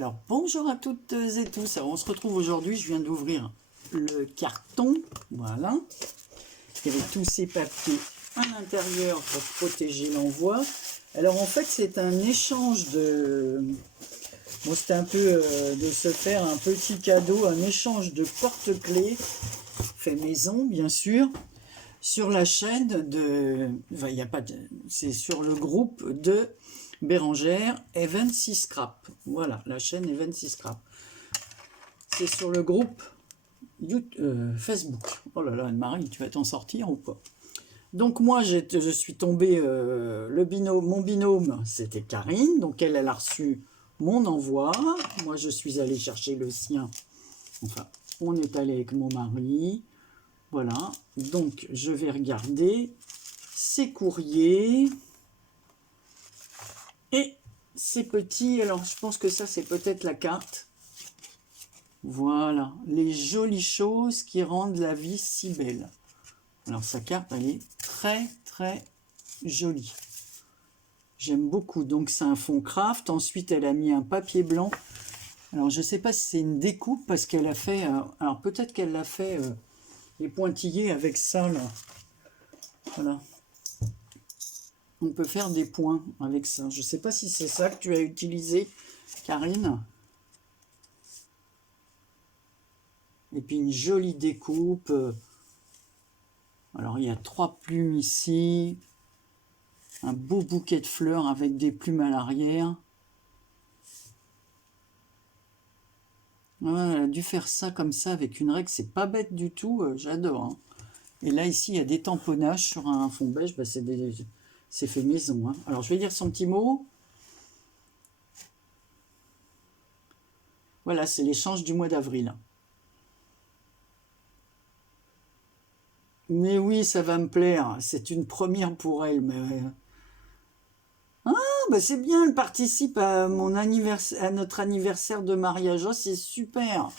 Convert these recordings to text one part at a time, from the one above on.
Alors, bonjour à toutes et tous. Alors, on se retrouve aujourd'hui, je viens d'ouvrir le carton, voilà, avec tous ces papiers à l'intérieur pour protéger l'envoi. Alors, en fait, c'est un échange de... Bon, c'était un peu de se faire un petit cadeau, un échange de porte-clés, fait maison, bien sûr, sur la chaîne de... Enfin, il n'y a pas de... C'est sur le groupe de... Bérangère, Even 6 Scrap. Voilà, la chaîne Even 6 Scrap. C'est sur le groupe Facebook. Oh là là, Anne-Marie, tu vas t'en sortir ou pas? Donc moi, je suis tombé, mon binôme, c'était Karine. Donc elle a reçu mon envoi. Moi, je suis allé chercher le sien. Enfin, on est allé avec mon mari. Voilà. Donc, je vais regarder ces courriers. Et ces petits, alors je pense que ça c'est peut-être la carte. Voilà, les jolies choses qui rendent la vie si belle. Alors sa carte, elle est très très jolie. J'aime beaucoup. Donc c'est un fond craft. Ensuite elle a mis un papier blanc. Alors je ne sais pas si c'est une découpe parce qu'elle a fait... alors peut-être qu'elle l'a fait les pointillés avec ça là. Voilà. On peut faire des points avec ça. Je ne sais pas si c'est ça que tu as utilisé, Karine. Et puis une jolie découpe. Alors il y a 3 plumes ici. Un beau bouquet de fleurs avec des plumes à l'arrière. Ouais, elle a dû faire ça comme ça avec une règle. C'est pas bête du tout. J'adore. Hein. Et là ici il y a des tamponnages sur un fond beige. Bah, c'est fait maison. Hein. Alors je vais lire son petit mot. Voilà, c'est l'échange du mois d'avril. Mais oui, ça va me plaire. C'est une première pour elle. Mais... Ah, bah c'est bien, elle participe à mon anniversaire, à notre anniversaire de mariage. Oh, c'est super.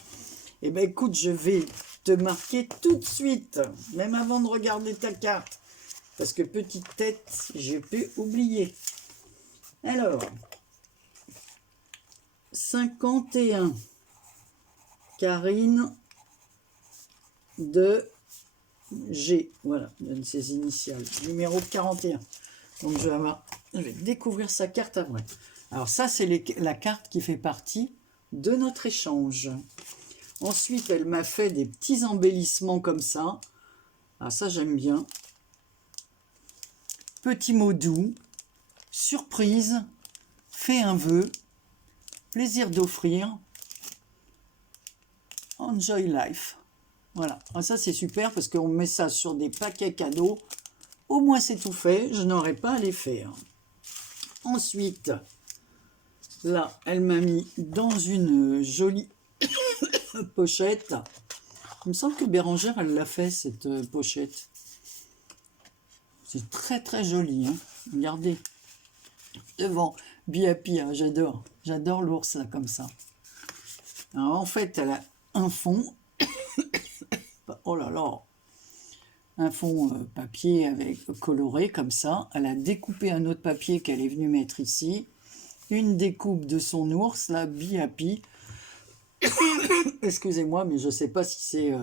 Eh ben écoute, je vais te marquer tout de suite, même avant de regarder ta carte. Parce que petite tête, j'ai pu oublier. Alors, 51. Karine de G. Voilà, donne ses initiales. Numéro 41. Donc je vais découvrir sa carte après. Alors ça, c'est la carte qui fait partie de notre échange. Ensuite, elle m'a fait des petits embellissements comme ça. Ah, ça, j'aime bien. Petit mot doux. Surprise. Fais un vœu. Plaisir d'offrir. Enjoy life. Voilà. Ah, ça, c'est super parce qu'on met ça sur des paquets cadeaux. Au moins, c'est tout fait. Je n'aurai pas à les faire. Ensuite, là, elle m'a mis dans une jolie pochette. Il me semble que Bérangère, elle l'a fait, cette pochette. C'est très, très joli. Hein. Regardez. Devant, Be Happy, hein, j'adore. J'adore l'ours, là, comme ça. Alors, en fait, elle a un fond. Oh là là. Un fond papier avec coloré, comme ça. Elle a découpé un autre papier qu'elle est venue mettre ici. Une découpe de son ours, là, Be Happy. Excusez-moi, mais je ne sais pas si c'est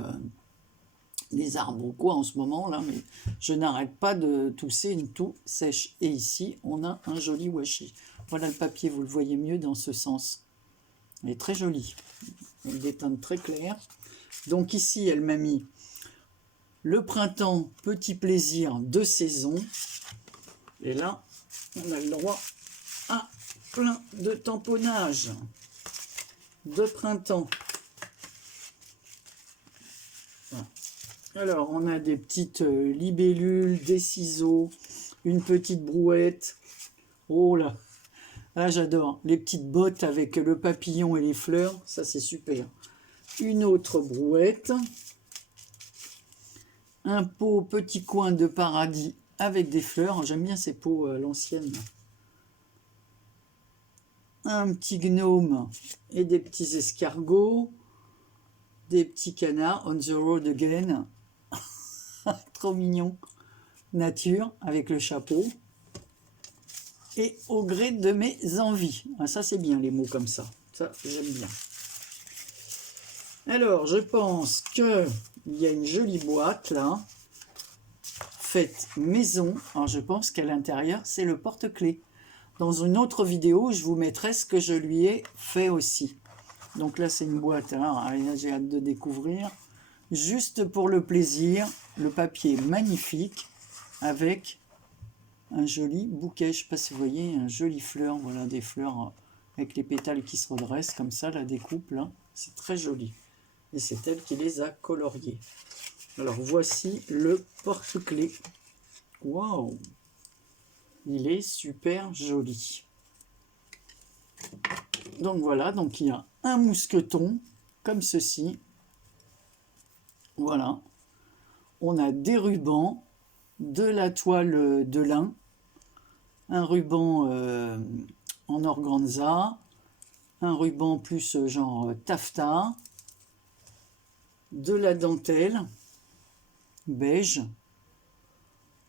des arbres ou quoi en ce moment, là, mais je n'arrête pas de tousser, une toux sèche. Et ici, on a un joli washi. Voilà le papier, vous le voyez mieux dans ce sens. Il est très joli. Il a des teintes très claires. Donc ici, elle m'a mis le printemps, petit plaisir de saison. Et là, on a le droit à plein de tamponnages de printemps. Voilà. Alors, on a des petites libellules, des ciseaux, une petite brouette. Oh là, là j'adore. Les petites bottes avec le papillon et les fleurs, ça c'est super. Une autre brouette. Un pot petit coin de paradis avec des fleurs. J'aime bien ces pots à l'ancienne. Un petit gnome et des petits escargots. Des petits canards. On the road again. Trop mignon. Nature avec le chapeau. Et au gré de mes envies. Ah, ça c'est bien les mots comme ça. Ça, j'aime bien. Alors, je pense qu'il y a une jolie boîte, là, faite maison. Alors, je pense qu'à l'intérieur, c'est le porte-clés. Dans une autre vidéo, je vous mettrai ce que je lui ai fait aussi. Donc là, c'est une boîte, hein. Là, j'ai hâte de découvrir. Juste pour le plaisir, le papier magnifique avec un joli bouquet. Je ne sais pas si vous voyez, un joli fleur. Voilà, des fleurs avec les pétales qui se redressent comme ça, la découpe là. C'est très joli. Et c'est elle qui les a coloriés. Alors voici le porte-clés. Waouh! Il est super joli. Donc voilà, donc il y a un mousqueton comme ceci. Voilà. On a des rubans, de la toile de lin, un ruban en organza, un ruban plus genre taffetas, de la dentelle beige.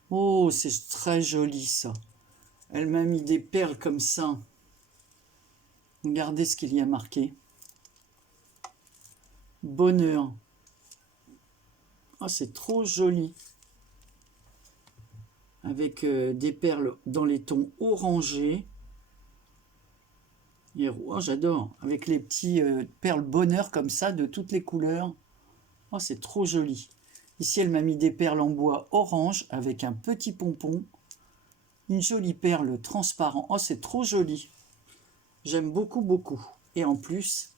Oh, c'est très joli ça. Elle m'a mis des perles comme ça. Regardez ce qu'il y a marqué. Bonheur. Oh, c'est trop joli. Avec des perles dans les tons orangés. Et, oh, j'adore. Avec les petits perles bonheur comme ça, de toutes les couleurs. Oh, c'est trop joli. Ici, elle m'a mis des perles en bois orange avec un petit pompon. Une jolie perle transparente. Oh, c'est trop joli. J'aime beaucoup, beaucoup. Et en plus,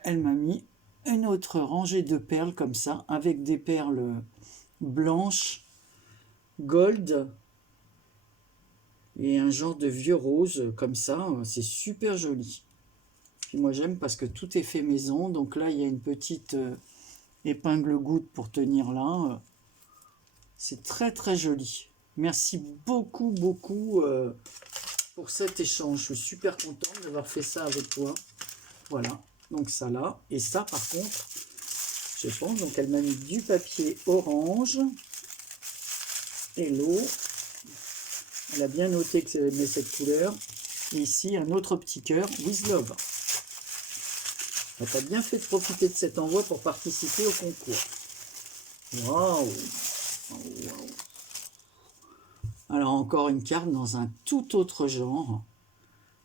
elle m'a mis une autre rangée de perles comme ça, avec des perles blanches, gold, et un genre de vieux rose comme ça. C'est super joli. Puis moi, j'aime parce que tout est fait maison. Donc là, il y a une petite épingle goutte pour tenir là. C'est très, très joli. Merci beaucoup, beaucoup pour cet échange. Je suis super contente d'avoir fait ça avec toi. Voilà, donc ça là. Et ça, par contre, je pense, donc elle m'a mis du papier orange et l'eau. Elle a bien noté que elle met cette couleur. Et ici, un autre petit cœur, with love. Tu as bien fait de profiter de cet envoi pour participer au concours. Waouh! Waouh! Alors encore une carte dans un tout autre genre.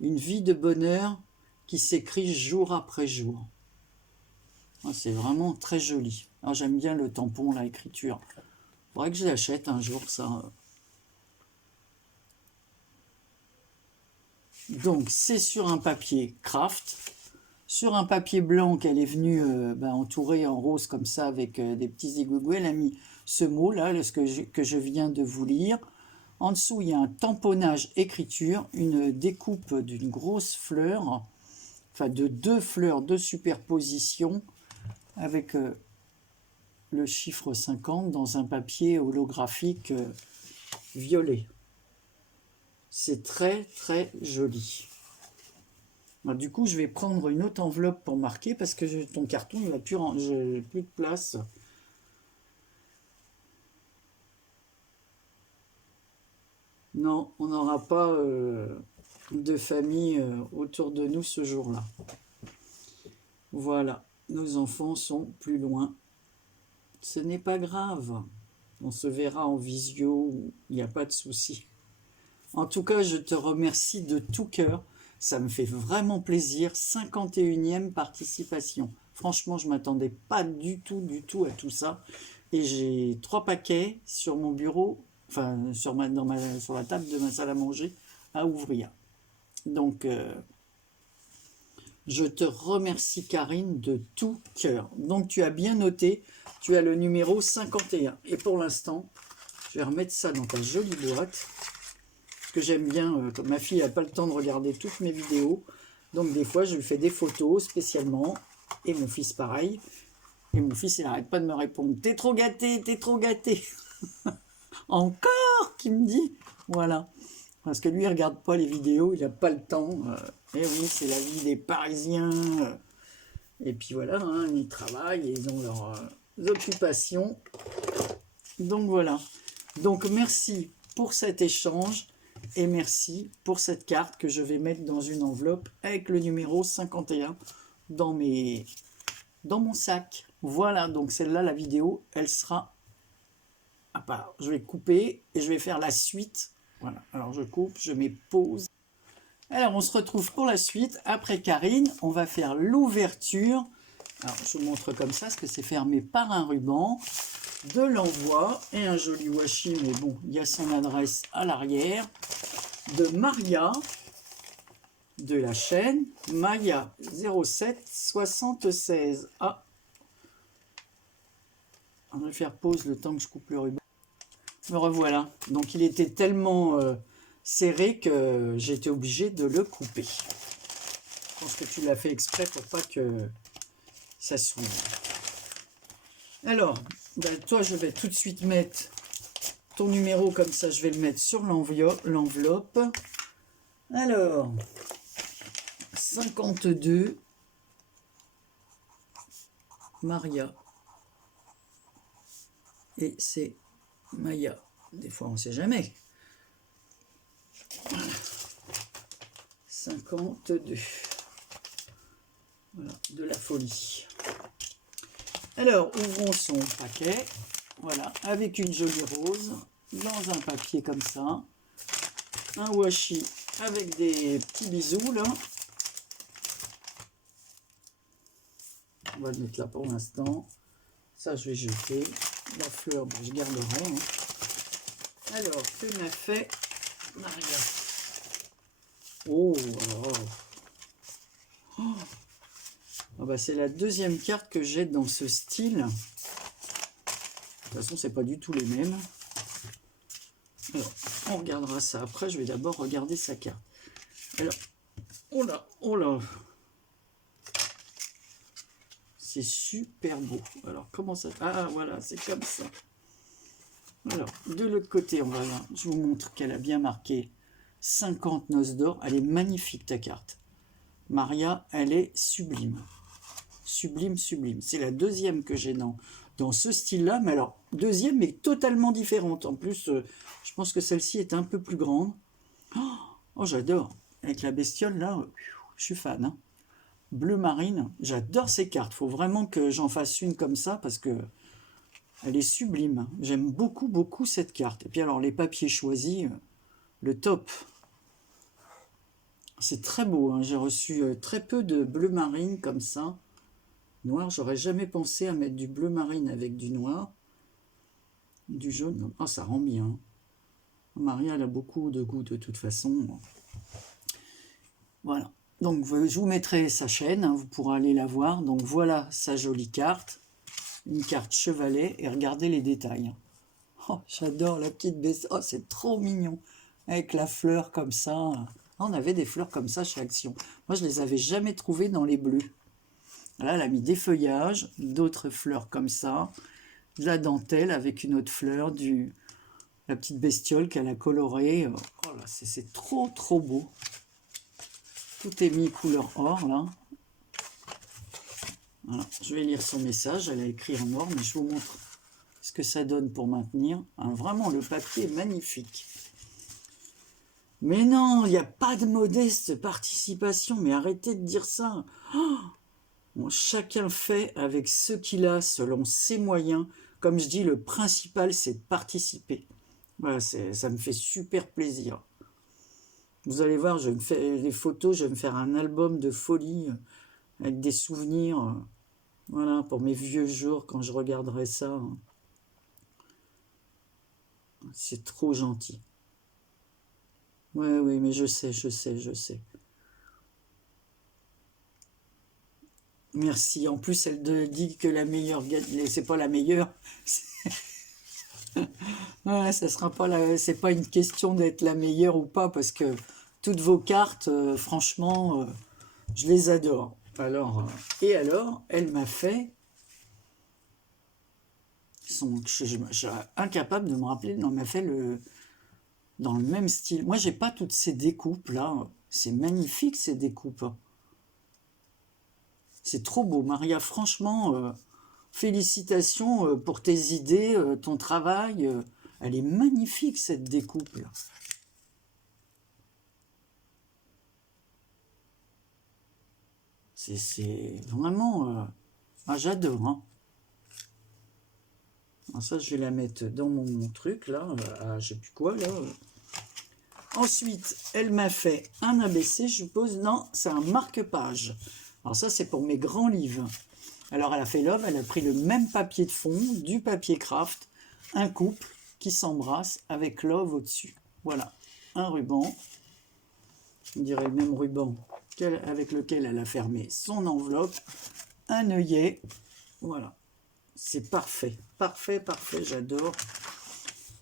Une vie de bonheur qui s'écrit jour après jour. Ah, c'est vraiment très joli. Ah, j'aime bien le tampon, l'écriture. Il faudrait que je l'achète un jour, ça. Donc, c'est sur un papier craft. Sur un papier blanc qu'elle est venue entourer en rose comme ça avec des petits égouts. Elle a mis ce mot-là, que je viens de vous lire. En dessous, il y a un tamponnage écriture, une découpe d'une grosse fleur, enfin de deux fleurs de superposition avec le chiffre 50 dans un papier holographique violet. C'est très très joli. Alors, du coup, je vais prendre une autre enveloppe pour marquer parce que ton carton, il va plus, j'ai plus de place. Non, on n'aura pas de famille autour de nous ce jour-là. Voilà, nos enfants sont plus loin. Ce n'est pas grave. On se verra en visio, il n'y a pas de souci. En tout cas, je te remercie de tout cœur. Ça me fait vraiment plaisir. 51e participation. Franchement, je ne m'attendais pas du tout à tout ça. Et j'ai 3 paquets sur mon bureau, enfin sur la table de ma salle à manger à ouvrir. Donc, je te remercie Karine de tout cœur. Donc, tu as bien noté, tu as le numéro 51. Et pour l'instant, je vais remettre ça dans ta jolie boîte. Que j'aime bien, comme ma fille n'a pas le temps de regarder toutes mes vidéos, donc des fois je lui fais des photos spécialement, et mon fils pareil, et mon fils il n'arrête pas de me répondre, t'es trop gâté, encore, qui me dit, voilà, parce que lui il regarde pas les vidéos, il n'a pas le temps, et oui c'est la vie des Parisiens, et puis voilà, hein, ils travaillent, et ils ont leurs occupations, donc voilà, donc merci pour cet échange. Et merci pour cette carte que je vais mettre dans une enveloppe avec le numéro 51 dans mon sac. Voilà, donc celle-là, la vidéo, elle sera à part. Je vais couper et je vais faire la suite. Voilà, alors je coupe, je mets pause. Alors, on se retrouve pour la suite. Après Karine, on va faire l'ouverture. Alors, je vous montre comme ça, parce que c'est fermé par un ruban. De l'envoi et un joli washi, mais bon, il y a son adresse à l'arrière. De Maria, de la chaîne Maya 0776. Ah, on va faire pause le temps que je coupe le ruban. Me revoilà. Donc, il était tellement serré que j'ai été obligé de le couper. Je pense que tu l'as fait exprès pour pas que ça s'ouvre. Alors, ben, toi, je vais tout de suite mettre ton numéro, comme ça, je vais le mettre sur l'enveloppe. Alors, 52, Maria. Et c'est Maya. Des fois, on ne sait jamais. Voilà. 52. Voilà, de la folie. Alors, ouvrons son paquet, voilà, avec une jolie rose, dans un papier comme ça, un washi avec des petits bisous, là. On va le mettre là pour l'instant. Ça, je vais jeter. La fleur, ben, je garderai. Hein. Alors, que m'a fait Maria? Oh, oh. Ah bah, c'est la deuxième carte que j'ai dans ce style. De toute façon, c'est pas du tout les mêmes. Alors, on regardera ça après. Je vais d'abord regarder sa carte. Alors, oh là, oh là. C'est super beau. Alors, comment ça... Ah, voilà, c'est comme ça. Alors, de l'autre côté, on va... Je vous montre qu'elle a bien marqué 50 noces d'or. Elle est magnifique, ta carte. Maria, elle est sublime. Sublime, sublime. C'est la deuxième que j'ai dans ce style-là. Mais alors, deuxième, mais totalement différente. En plus, je pense que celle-ci est un peu plus grande. Oh, j'adore. Avec la bestiole, là, je suis fan. Hein. Bleu marine, j'adore ces cartes. Il faut vraiment que j'en fasse une comme ça parce que elle est sublime. J'aime beaucoup, beaucoup cette carte. Et puis alors, les papiers choisis, le top. C'est très beau. Hein. J'ai reçu très peu de bleu marine comme ça. Noir, j'aurais jamais pensé à mettre du bleu marine avec du noir. Du jaune. Oh, ça rend bien. Maria, elle a beaucoup de goût de toute façon. Voilà. Donc, je vous mettrai sa chaîne. Hein, vous pourrez aller la voir. Donc, voilà sa jolie carte. Une carte chevalet. Et regardez les détails. Oh, j'adore la petite bestiole. Oh, c'est trop mignon. Avec la fleur comme ça. On avait des fleurs comme ça chez Action. Moi, je les avais jamais trouvées dans les bleus. Là, elle a mis des feuillages, d'autres fleurs comme ça, de la dentelle avec une autre fleur, la petite bestiole qu'elle a colorée. Oh là, c'est trop, trop beau. Tout est mis couleur or, là. Voilà, je vais lire son message. Elle a écrit en or, mais je vous montre ce que ça donne pour maintenir. Hein, vraiment, le papier est magnifique. Mais non, il n'y a pas de modeste participation. Mais arrêtez de dire ça. Oh, bon, chacun fait avec ce qu'il a, selon ses moyens. Comme je dis, le principal, c'est de participer. Voilà, ça me fait super plaisir. Vous allez voir, je me fais les photos, je vais me faire un album de folie avec des souvenirs. Voilà, pour mes vieux jours, quand je regarderai ça. C'est trop gentil. Oui, mais je sais. Merci. En plus, elle dit que la meilleure gagne. C'est pas la meilleure. Ouais, ça sera pas c'est pas une question d'être la meilleure ou pas, parce que toutes vos cartes, franchement, je les adore. Alors, et alors, elle m'a fait. Je suis incapable de me rappeler. Non, elle m'a fait dans le même style. Moi, j'ai pas toutes ces découpes là. C'est magnifique ces découpes. C'est trop beau, Maria. Franchement, félicitations pour tes idées, ton travail. Elle est magnifique cette découpe là. C'est vraiment... Ah, j'adore. Hein. Alors ça, je vais la mettre dans mon truc, là. Je sais plus quoi, là. Ensuite, elle m'a fait un ABC, je suppose. Non, c'est un marque-page. Alors ça, c'est pour mes grands livres. Alors, elle a fait Love, elle a pris le même papier de fond, du papier craft, un couple qui s'embrasse avec Love au-dessus. Voilà, un ruban. On dirait le même ruban avec lequel elle a fermé son enveloppe. Un œillet. Voilà. C'est parfait. Parfait, parfait, j'adore.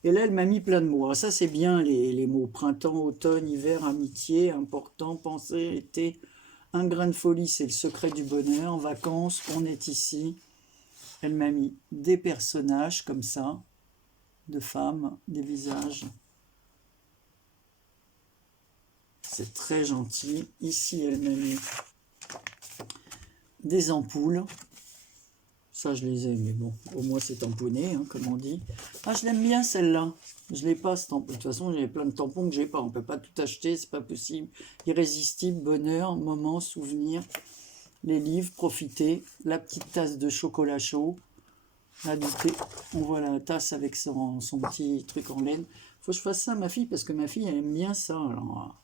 Et là, elle m'a mis plein de mots. Ça, c'est bien les mots. Printemps, automne, hiver, amitié, important, pensée, été. Un grain de folie, c'est le secret du bonheur. Vacances, on est ici. Elle m'a mis des personnages comme ça. De femmes, des visages. C'est très gentil. Ici, elle m'a mis des ampoules. Ça, je les ai, mais bon, au moins c'est tamponné, hein, comme on dit. Ah, je l'aime bien celle-là. Je l'ai pas, ce tampon. De toute façon, j'ai plein de tampons que j'ai pas. On peut pas tout acheter, c'est pas possible. Irrésistible, bonheur, moment, souvenir. Les livres, profiter. La petite tasse de chocolat chaud. La thé. On voit la tasse avec son petit truc en laine. Faut que je fasse ça à ma fille, parce que ma fille, elle aime bien ça. Alors,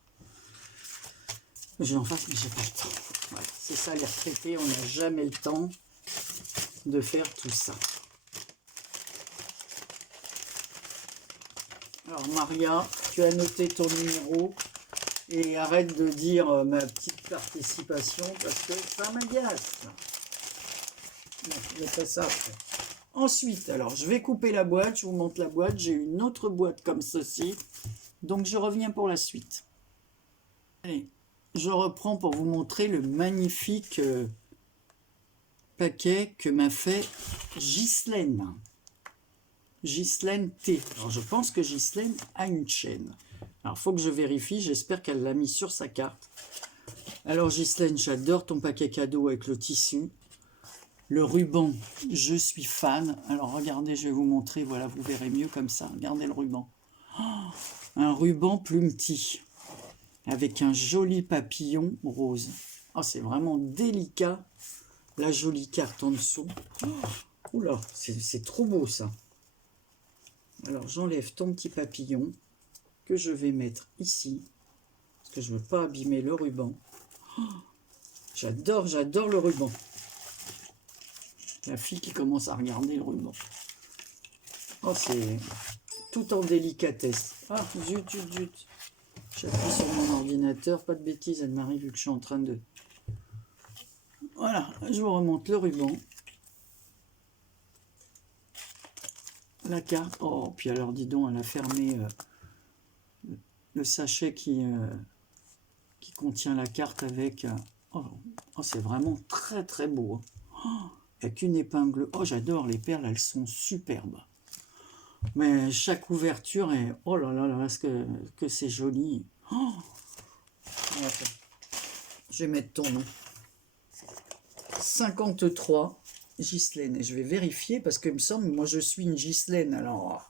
je vais en face, mais j'ai pas le temps. Voilà, c'est ça, les retraités, on n'a jamais le temps de faire tout ça. Alors Maria, tu as noté ton numéro et arrête de dire ma petite participation parce que ça m'agace. Non, je mettrai ça après. Ensuite, alors je vais couper la boîte, je vous montre la boîte, j'ai une autre boîte comme ceci, donc je reviens pour la suite. Allez, je reprends pour vous montrer le magnifique paquet que m'a fait Ghislaine. Ghislaine T. Alors je pense que Ghislaine a une chaîne. Alors il faut que je vérifie, j'espère qu'elle l'a mis sur sa carte. Alors Ghislaine, j'adore ton paquet cadeau avec le tissu. Le ruban, je suis fan. Alors regardez, je vais vous montrer, voilà, vous verrez mieux comme ça. Regardez le ruban. Oh, un ruban plumetis avec un joli papillon rose. Oh, c'est vraiment délicat. La jolie carte en dessous. Oh, oula, c'est trop beau ça. Alors j'enlève ton petit papillon que je vais mettre ici. Parce que je ne veux pas abîmer le ruban. Oh, j'adore le ruban. La fille qui commence à regarder le ruban. Oh, c'est tout en délicatesse. Ah, zut. J'appuie sur mon ordinateur. Pas de bêtises, Anne-Marie, vu que je suis en train de... Voilà, je vous remonte le ruban. La carte. Oh, puis alors, dis donc, elle a fermé le sachet qui contient la carte avec... oh, c'est vraiment très très beau. Oh, avec une épingle. Oh, j'adore les perles, elles sont superbes. Mais chaque ouverture est... Oh là là là, est-ce que c'est joli. Oh, je vais mettre ton nom. 53, Ghislaine. Et je vais vérifier parce que il me semble, moi je suis une Ghislaine. Alors,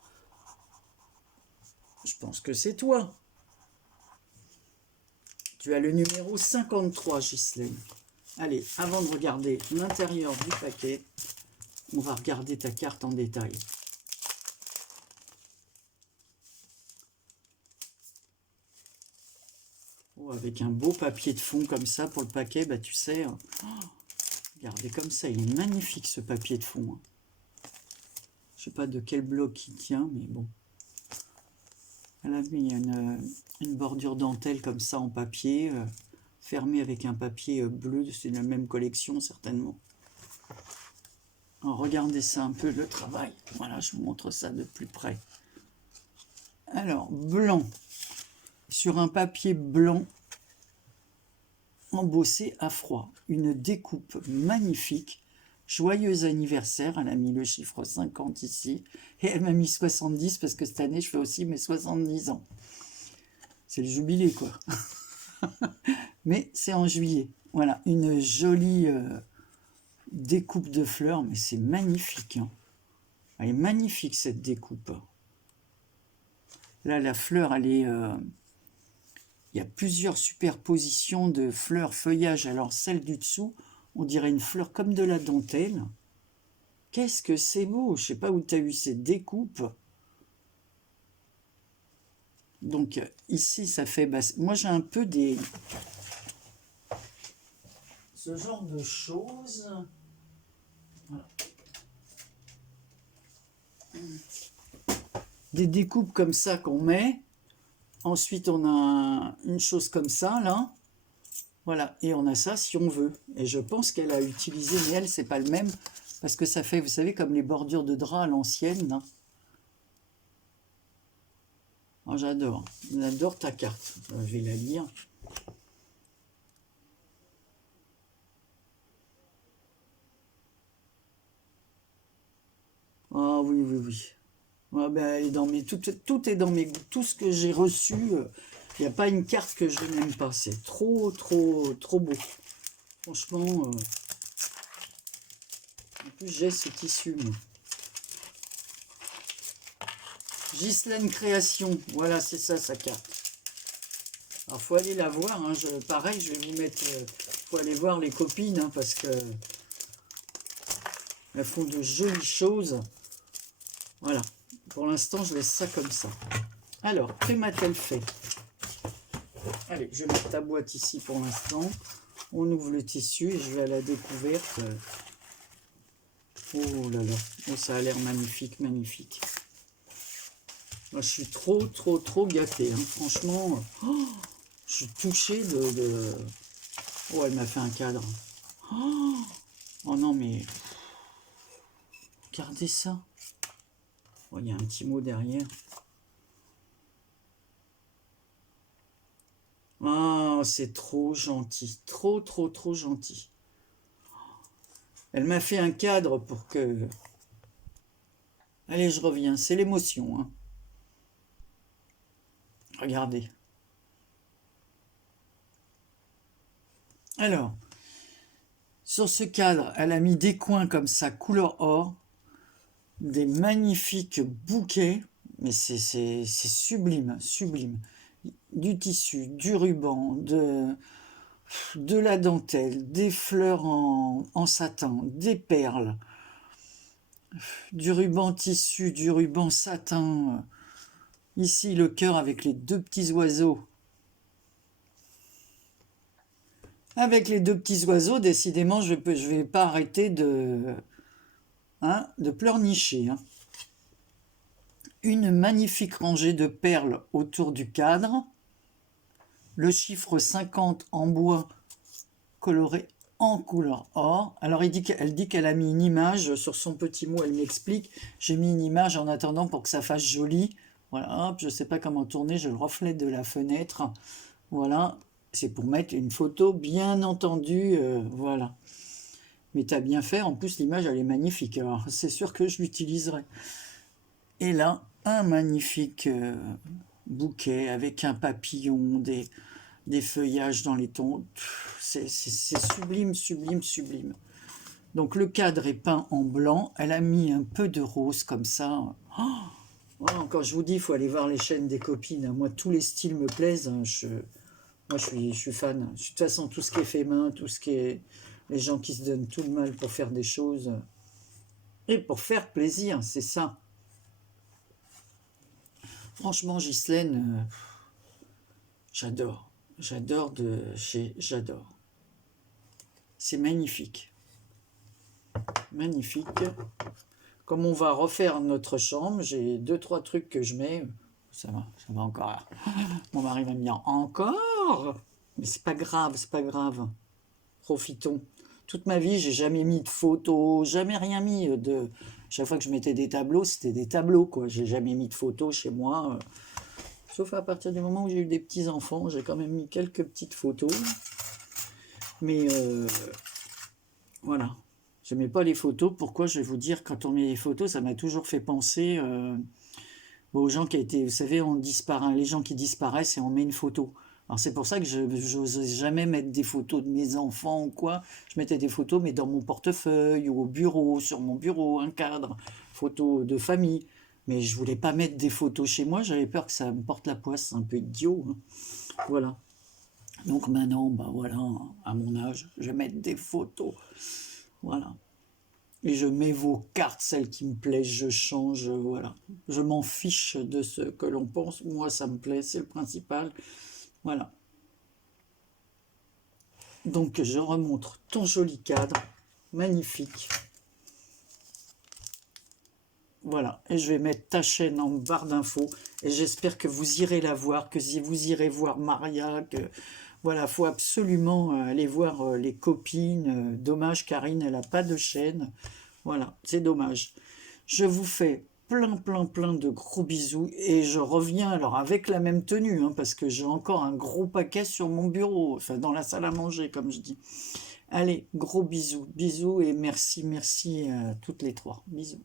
je pense que c'est toi. Tu as le numéro 53, Ghislaine. Allez, avant de regarder l'intérieur du paquet, on va regarder ta carte en détail. Oh, avec un beau papier de fond comme ça pour le paquet, bah tu sais, oh, regardez comme ça, il est magnifique ce papier de fond. Hein. Je sais pas de quel bloc il tient, mais bon. Elle a mis une bordure dentelle comme ça en papier, fermée avec un papier bleu, c'est la même collection certainement. Alors, regardez ça un peu le travail. Voilà, je vous montre ça de plus près. Alors, blanc. Sur un papier blanc embossé à froid. Une découpe magnifique. Joyeux anniversaire. Elle a mis le chiffre 50 ici. Et elle m'a mis 70 parce que cette année, je fais aussi mes 70 ans. C'est le jubilé, quoi. Mais c'est en juillet. Voilà, une jolie découpe de fleurs. Mais c'est magnifique. Hein. Elle est magnifique, cette découpe. Là, la fleur, elle est... il y a plusieurs superpositions de fleurs, feuillages. Alors celle du dessous, on dirait une fleur comme de la dentelle. Qu'est-ce que c'est beau! Je sais pas où tu as eu ces découpes. Donc ici, ça fait... moi, j'ai un peu ce genre de choses. Voilà. Des découpes comme ça qu'on met. Ensuite, on a une chose comme ça, là. Voilà, et on a ça si on veut. Et je pense qu'elle a utilisé, mais elle, c'est pas le même, parce que ça fait, vous savez, comme les bordures de drap à l'ancienne. Oh, j'adore ta carte. Je vais la lire. Ah oui, oui, oui. Ouais, ben, elle est dans mes, tout est dans mes goûts. Tout ce que j'ai reçu, il n'y a pas une carte que je n'aime pas. C'est trop, trop, trop beau. Franchement, en plus j'ai ce tissu. Moi. Ghislaine Création, voilà, c'est ça sa carte. Alors faut aller la voir, hein. Pareil, je vais vous mettre, faut aller voir les copines, hein, parce que elles font de jolies choses. Voilà, pour l'instant je laisse ça comme ça. Alors, que m'a-t-elle fait? Allez, je vais mettre ta boîte ici pour l'instant. On ouvre le tissu et je vais à la découverte. Oh là là, oh, ça a l'air magnifique, magnifique. Moi, je suis trop, trop, trop gâtée. Hein. Franchement, oh, je suis touchée de... Oh, elle m'a fait un cadre. Oh, oh non, mais... Regardez ça. Oh, il y a un petit mot derrière. Oh, c'est trop gentil. Trop, trop, trop gentil. Elle m'a fait un cadre pour que... Allez, je reviens. C'est l'émotion. Hein. Regardez. Alors, sur ce cadre, elle a mis des coins comme ça, couleur or, des magnifiques bouquets, mais c'est sublime, sublime. Du tissu, du ruban, de la dentelle, des fleurs en satin, des perles, du ruban tissu, du ruban satin. Ici, le cœur avec les deux petits oiseaux. Avec les deux petits oiseaux, décidément, je vais pas arrêter de pleurnicher. Hein. Une magnifique rangée de perles autour du cadre. Le chiffre 50 en bois coloré en couleur or. Alors, elle dit qu'elle a mis une image sur son petit mot, elle m'explique. J'ai mis une image en attendant pour que ça fasse joli. Voilà, hop, je ne sais pas comment tourner, je le reflète de la fenêtre. Voilà, c'est pour mettre une photo, bien entendu, voilà. Mais tu as bien fait, en plus l'image elle est magnifique, alors c'est sûr que je l'utiliserai. Et là, un magnifique bouquet avec un papillon, des feuillages dans les tons. C'est sublime, sublime, sublime. Donc le cadre est peint en blanc, elle a mis un peu de rose comme ça. Oh, quand je vous dis, il faut aller voir les chaînes des copines. Moi, tous les styles me plaisent. Moi, je suis fan. De toute façon, tout ce qui est fait main, tout ce qui est... Les gens qui se donnent tout le mal pour faire des choses. Et pour faire plaisir, c'est ça. Franchement, Ghislaine, j'adore. J'adore. C'est magnifique. Magnifique. Comme on va refaire notre chambre, j'ai 2-3 trucs que je mets. Ça va encore. Mon mari va me dire encore. Mais c'est pas grave, c'est pas grave. Profitons. Toute ma vie, j'ai jamais mis de photos, jamais rien mis de. Chaque fois que je mettais des tableaux, c'était des tableaux, quoi. J'ai jamais mis de photos chez moi. Sauf à partir du moment où j'ai eu des petits enfants, j'ai quand même mis quelques petites photos. Mais voilà. J'aimais pas les photos. Pourquoi? Je vais vous dire, quand on met les photos, ça m'a toujours fait penser aux gens qui étaient, vous savez, les gens qui disparaissent et on met une photo. Alors c'est pour ça que je n'osais jamais mettre des photos de mes enfants ou quoi. Je mettais des photos, mais dans mon portefeuille ou au bureau, sur mon bureau, un cadre, photos de famille. Mais je voulais pas mettre des photos chez moi, j'avais peur que ça me porte la poisse, c'est un peu idiot. Hein. Voilà. Donc maintenant, bah voilà, à mon âge, je vais mettre des photos. Voilà. Et je mets vos cartes, celles qui me plaisent, je change, voilà. Je m'en fiche de ce que l'on pense. Moi, ça me plaît, c'est le principal. Voilà. Donc, je remontre ton joli cadre. Magnifique. Voilà. Et je vais mettre ta chaîne en barre d'infos. Et j'espère que vous irez la voir, que si vous irez voir Maria, que... Voilà, faut absolument aller voir les copines. Dommage, Karine, elle n'a pas de chaîne. Voilà, c'est dommage. Je vous fais plein de gros bisous et je reviens alors avec la même tenue, hein, parce que j'ai encore un gros paquet sur mon bureau, enfin dans la salle à manger, comme je dis. Allez, gros bisous, bisous et merci à toutes les trois. Bisous.